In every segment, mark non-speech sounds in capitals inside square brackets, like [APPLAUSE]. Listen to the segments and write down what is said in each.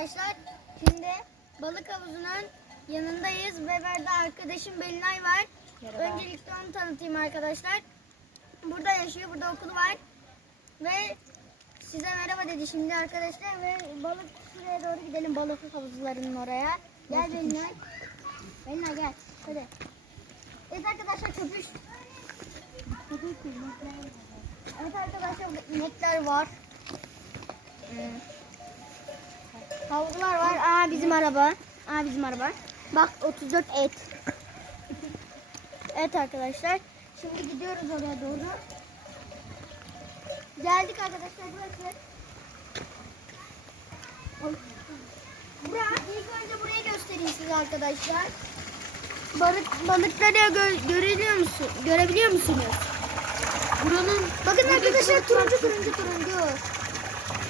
Arkadaşlar şimdi balık havuzunun yanındayız ve burada arkadaşım Belinay var. Merhaba. Öncelikle onu tanıtayım arkadaşlar. Burada yaşıyor, burada okulu var. Ve size merhaba dedi şimdi arkadaşlar ve balık şuraya doğru gidelim balık havuzlarının oraya. Gel Belinay. Belinay gel. Hadi. Evet arkadaşlar köpüş. Evet arkadaşlar netler var. Ee, Havlular var. Aa bizim araba. Aa bizim araba. Bak 34 et. Evet arkadaşlar. Şimdi gidiyoruz oraya doğru. Geldik arkadaşlar burası. Bura, ilk önce burayı göstereyim size arkadaşlar. Balık, balıkları gö- görüyor musun? Görebiliyor musunuz? Buranın Bakın arkadaşlar turuncu turuncu turuncu.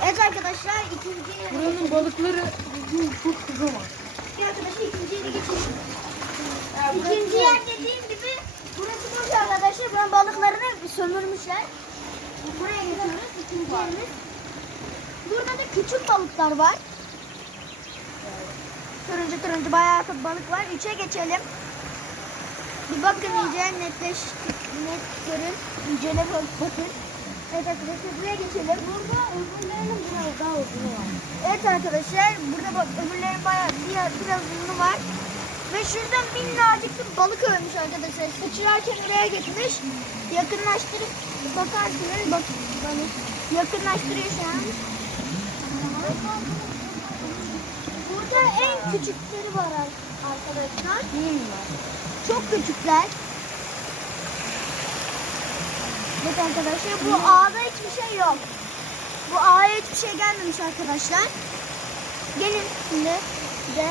Evet arkadaşlar ikinci yere buranın balıkları çok kocaman. Bir arkadaşlar ikinci yere geçelim. İkinci yer dediğim gibi burası boş arkadaşlar. Buranın balıklarını sömürmüşler. Buraya geçiyoruz. İkinci yerimiz. Burada da küçük balıklar var. Turuncu turuncu bayağı çok balık var. Üçe geçelim. Bir bakın iyice netleş, net görün. Bak, bakın. Evet arkadaşlar buraya geçelim. Burada öbürlerinin biraz daha uzunu var. Evet arkadaşlar burada bak öbürlerin bayağı biraz, biraz uzunu var. Ve şurada minnacık bir balık ölmüş arkadaşlar. Sıçrarken oraya gitmiş. Yakınlaştırıp bakarsınız. Bak, balık yakınlaştırıyor şu an. Burada en küçükleri var ar- arkadaşlar. Çok küçükler. Evet arkadaşlar bu ağda hiçbir şey yok. Bu ağa hiçbir şey gelmemiş arkadaşlar. Gelin şimdi de.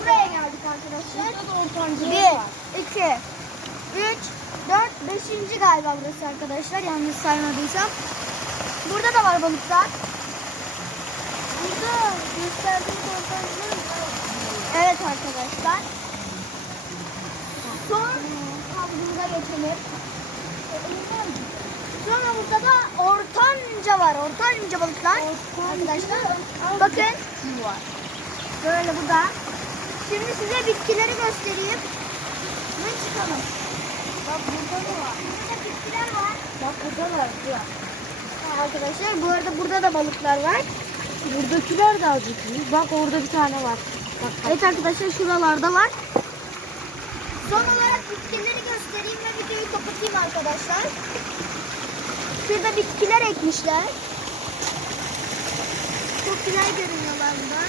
Buraya geldik arkadaşlar. Bir, iki, üç, dört, beşinci galiba burası arkadaşlar. Yanlış saymadıysam. Burada da var balıklar. Burada gösterdiğim ortancılar Evet arkadaşlar. Son geçelim. Sonra burada da ortanca var. Ortanca balıklar. Arkadaşlar. Bakın. Böyle burada. Şimdi size bitkileri göstereyim. Ve çıkalım. Bak burada da var. Burada bitkiler var. Bak burada var. Ha, Arkadaşlar bu arada burada da balıklar var. Buradakiler de azıcık. Bak orada bir tane var. Bak bak. Evet arkadaşlar şuralarda var. Son olarak bitkileri göstereyim ve videoyu kapatayım arkadaşlar. Şurada bitkiler ekmişler. Çok güzel görünüyorlar buradan.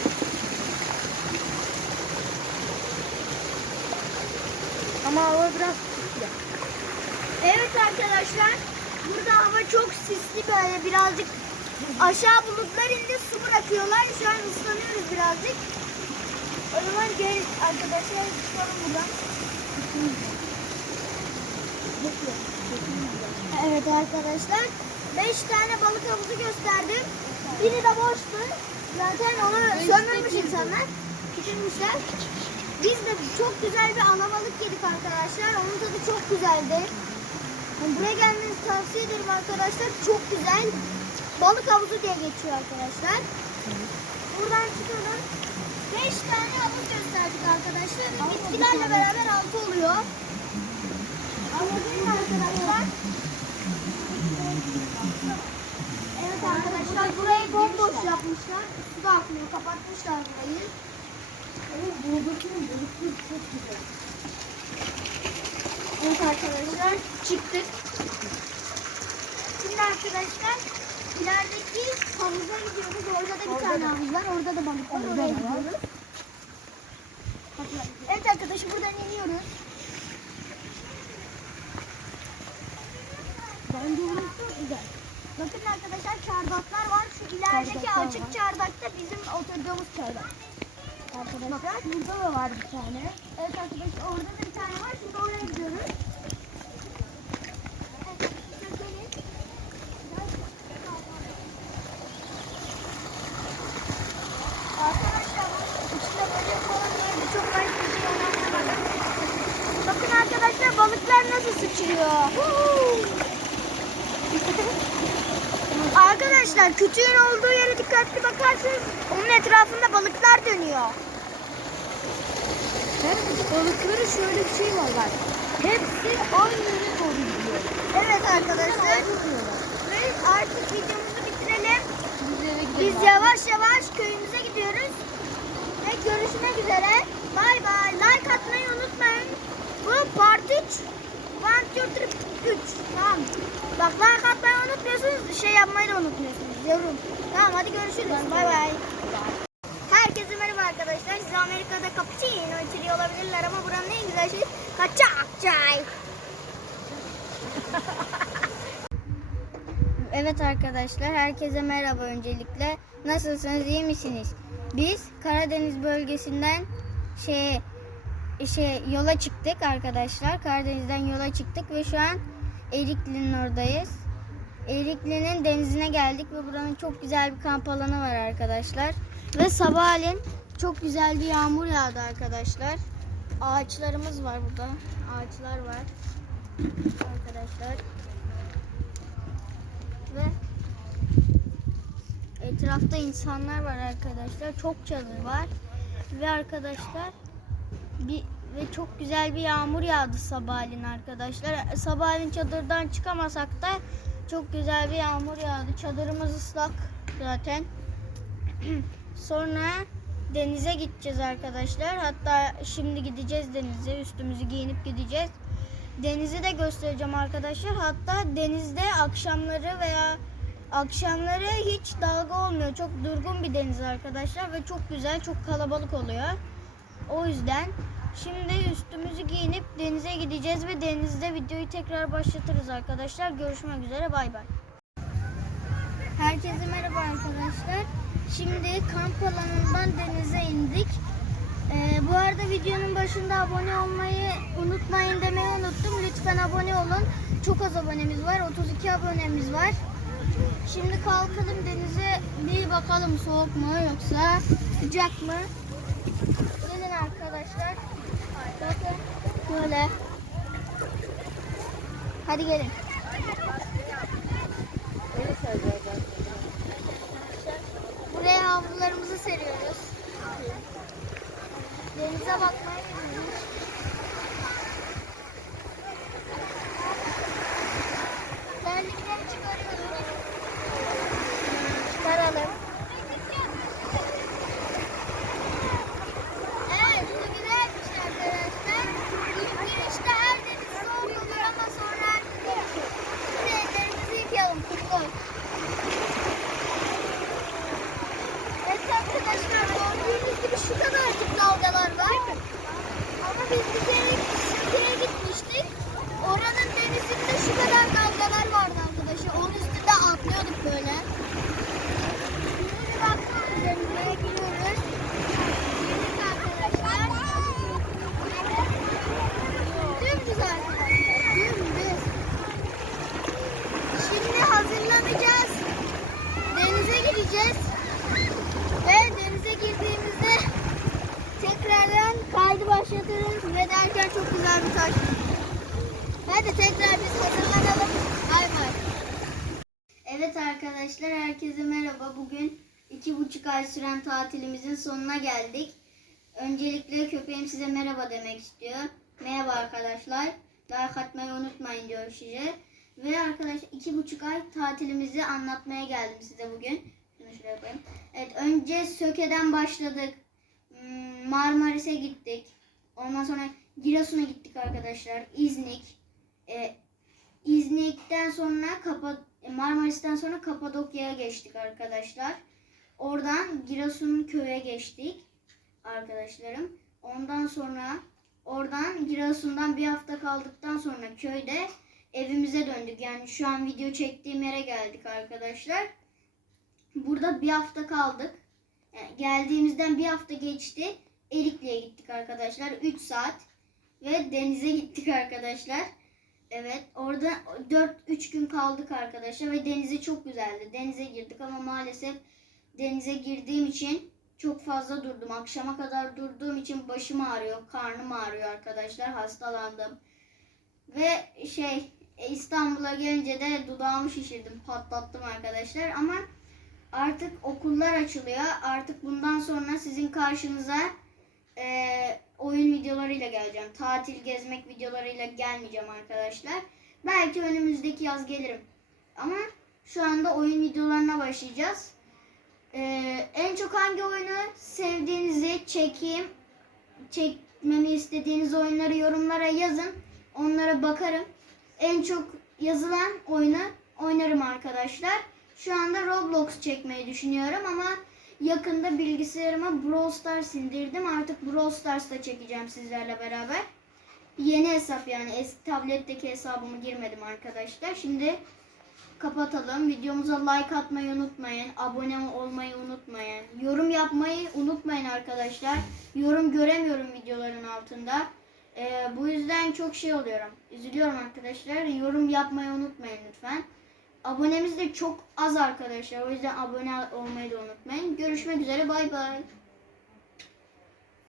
Ama hava biraz sıkı. Evet arkadaşlar. Burada hava çok sisli böyle birazcık aşağı bulutlar indi su bırakıyorlar. Şu an ıslanıyoruz birazcık. O zaman gel arkadaşlar çıkalım buradan. Evet arkadaşlar. 5 tane balık havuzu gösterdim. Biri de boştu. Zaten onu sömürmüş insanlar. Küçülmüşler. Biz de çok güzel bir alabalık yedik arkadaşlar. Onun tadı çok güzeldi. Buraya gelmenizi tavsiye ederim arkadaşlar. Çok güzel. Balık havuzu diye geçiyor arkadaşlar. Buradan çıkalım. 5 tane havuz gösterdik arkadaşlar. Ve bitkilerle beraber 6 oluyor. Anladın mı arkadaşlar? Evet arkadaşlar burayı bomboş yapmışlar. Su da akmıyor. Kapatmışlar burayı. Evet buradakinin balıkları çok güzel. Evet arkadaşlar çıktık. Şimdi arkadaşlar ilerideki havuza gidiyoruz. Orada da bir Orada tane havuz var. Orada da balık var. Oraya gidiyoruz. Evet arkadaşlar buradan iniyoruz. Bence burası çok güzel. Bakın arkadaşlar çardaklar var. Şu ilerideki Çardaklar açık var. çardakta bizim oturduğumuz çardak. Arkadaşlar Burada da var bir tane. Evet arkadaşlar orada da bir tane var. Şimdi oraya gidiyoruz. Arkadaşlar içinde böcek falan böyle çok garip bir şey olanlar var. Bakın arkadaşlar balıklar nasıl sıçrıyor. [LAUGHS] arkadaşlar kütüğün olduğu yere dikkatli bakarsanız onun etrafında balıklar dönüyor. Hem balıkları şöyle bir şey var bak. Hepsi aynı yere doğru gidiyor. Evet arkadaşlar. Ve artık videomuzu bitirelim. Biz yavaş yavaş köyümüze gidiyoruz. Ve görüşmek üzere. Bay bay. Like atmayı unutmayın. Bu part 3. One, two, 3. Tamam. Bak like atmayı unutmuyorsunuz. Şey yapmayı da unutmuyorsunuz. Yorum. Tamam hadi görüşürüz. Bay bay. Herkese merhaba arkadaşlar. Size Amerika'da cappuccino içeriyor olabilirler ama buranın en güzel şeyi kaçak çay. [LAUGHS] Evet arkadaşlar, herkese merhaba öncelikle. Nasılsınız, iyi misiniz? Biz Karadeniz bölgesinden şey şey yola çıktık arkadaşlar. Karadeniz'den yola çıktık ve şu an Erikli'nin oradayız. Erikli'nin denizine geldik ve buranın çok güzel bir kamp alanı var arkadaşlar. Ve sabahleyin çok güzel bir yağmur yağdı arkadaşlar. Ağaçlarımız var burada. Ağaçlar var. Arkadaşlar. Ve etrafta insanlar var arkadaşlar. Çok çadır var. Ve arkadaşlar bir ve çok güzel bir yağmur yağdı sabahleyin arkadaşlar. Sabahleyin çadırdan çıkamasak da çok güzel bir yağmur yağdı. Çadırımız ıslak zaten. [CLEARS THROAT] Sonra denize gideceğiz arkadaşlar. Hatta şimdi gideceğiz denize. Üstümüzü giyinip gideceğiz. Denizi de göstereceğim arkadaşlar. Hatta denizde akşamları veya akşamları hiç dalga olmuyor. Çok durgun bir deniz arkadaşlar ve çok güzel, çok kalabalık oluyor. O yüzden şimdi üstümüzü giyinip denize gideceğiz ve denizde videoyu tekrar başlatırız arkadaşlar. Görüşmek üzere. Bay bay. Herkese merhaba arkadaşlar. Şimdi kamp alanından denize indik. Ee, bu arada videonun başında abone olmayı unutmayın demeyi unuttum. Lütfen abone olun. Çok az abonemiz var. 32 abonemiz var. Şimdi kalkalım denize bir bakalım soğuk mu yoksa sıcak mı? Gelin arkadaşlar. Bakın böyle. Hadi gelin. Buraya havlularımızı seriyoruz. Denize bakmaya gidiyoruz. Terlikleri çıkarıyoruz. Çıkaralım. Evet, bu güzelmiş arkadaşlar. İlk girişte her deniz soğuk olur ama sonra Şimdi ellerimizi yıkayalım. Kumlar. Evet arkadaşlar gördüğünüz gibi şu kadarcık dalgalar var. Ama biz bir kere Sirke'ye gitmiştik. Oranın denizinde şu kadar dalgalar vardı arkadaşlar. Onun üstünde atlıyorduk böyle. Şimdi bir bakalım denize giriyoruz. Girdik arkadaşlar. Dümdüz arkadaşlar. Dümdüz. Şimdi hazırlanacağız. Denize gideceğiz. Ve denize girdiğimizde tekrardan kaydı başlatırız ve derken çok güzel bir taş. Hadi tekrar biz hazırlanalım. Bay bay. Evet arkadaşlar herkese merhaba. Bugün iki buçuk ay süren tatilimizin sonuna geldik. Öncelikle köpeğim size merhaba demek istiyor. Merhaba arkadaşlar. Like atmayı unutmayın diyor size. Ve arkadaşlar iki buçuk ay tatilimizi anlatmaya geldim size bugün. Şunu şuraya koyayım. Evet önce Söke'den başladık. Hmm, Marmaris'e gittik. Ondan sonra Giresun'a gittik arkadaşlar. İznik. Ee, İznik'ten sonra Kapa e, Marmaris'ten sonra Kapadokya'ya geçtik arkadaşlar. Oradan Giresun köye geçtik arkadaşlarım. Ondan sonra oradan Giresun'dan bir hafta kaldıktan sonra köyde evimize döndük. Yani şu an video çektiğim yere geldik arkadaşlar. Burada bir hafta kaldık. Yani geldiğimizden bir hafta geçti. Erikli'ye gittik arkadaşlar. 3 saat. Ve denize gittik arkadaşlar. Evet orada 4 3 gün kaldık arkadaşlar ve denize çok güzeldi. Denize girdik ama maalesef denize girdiğim için çok fazla durdum. Akşama kadar durduğum için başım ağrıyor, karnım ağrıyor arkadaşlar. Hastalandım. Ve şey e, İstanbul'a gelince de dudağımı şişirdim, patlattım arkadaşlar ama artık okullar açılıyor. Artık bundan sonra sizin karşınıza eee, oyun videolarıyla geleceğim. Tatil, gezmek videolarıyla gelmeyeceğim arkadaşlar. Belki önümüzdeki yaz gelirim. Ama şu anda oyun videolarına başlayacağız. Eee, en çok hangi oyunu sevdiğinizi çekeyim. Çekmemi istediğiniz oyunları yorumlara yazın. Onlara bakarım. En çok yazılan oyunu oynarım arkadaşlar. Şu anda Roblox çekmeyi düşünüyorum ama yakında bilgisayarıma Brawl Stars indirdim. Artık Brawl Stars'ta çekeceğim sizlerle beraber. Yeni hesap yani eski tabletteki hesabımı girmedim arkadaşlar. Şimdi kapatalım. Videomuza like atmayı unutmayın. Abone olmayı unutmayın. Yorum yapmayı unutmayın arkadaşlar. Yorum göremiyorum videoların altında. Ee, bu yüzden çok şey oluyorum. Üzülüyorum arkadaşlar. Yorum yapmayı unutmayın lütfen. Abonemiz de çok az arkadaşlar. O yüzden abone olmayı da unutmayın. Görüşmek üzere. Bay bay.